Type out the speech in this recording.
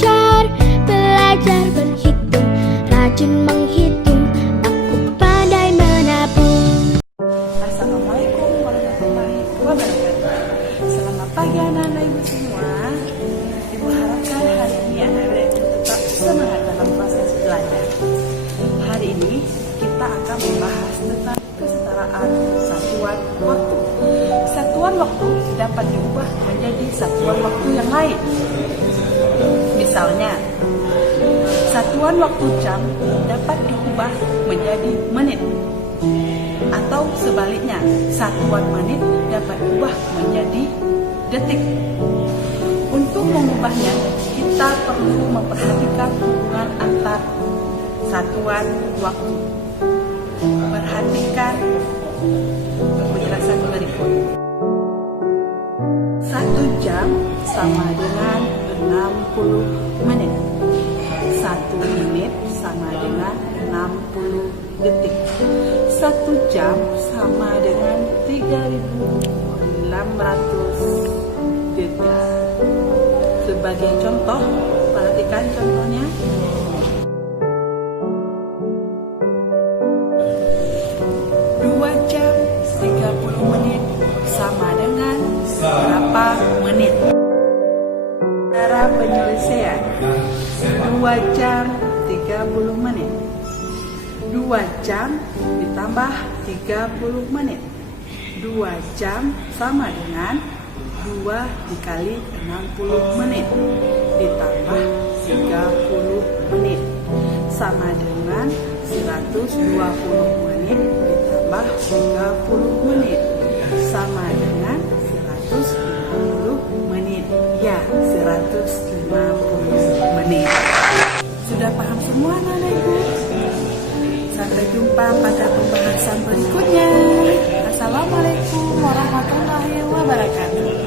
belajar, belajar berhitung, rajin menghitung, aku pandai menabung. Assalamualaikum warahmatullahi wabarakatuh. Selamat pagi anak-anak ibu semua. Ibu harapkan hari ini anak-anak tetap semangat dalam proses belajar. Hari ini kita akan membahas tentang kesetaraan satuan waktu. Satuan waktu dapat diubah menjadi satuan waktu yang lain. Misalnya, satuan waktu jam dapat diubah menjadi menit. Atau sebaliknya, satuan menit dapat diubah menjadi detik. Untuk mengubahnya, kita perlu memperhatikan hubungan antar satuan waktu. Perhatikan penjelasan berikut. 1 jam sama dengan 60 menit. 1 menit sama dengan 60 detik. 1 jam sama dengan 3.600 detik. Sebagai contoh, perhatikan contohnya. 2 jam 30 menit sama dengan berapa menit? Cara penyelesaian. 2 jam 30 menit. 2 jam ditambah 30 menit. 2 jam sama dengan 2 dikali 60 menit ditambah 30 menit sama dengan 120 menit ditambah 30 menit sama dengan 150 menit. Ya, 150 menit. Sudah paham semua anak-anak ibu? Sampai jumpa pada pembahasan berikutnya. Assalamualaikum warahmatullahi wabarakatuh.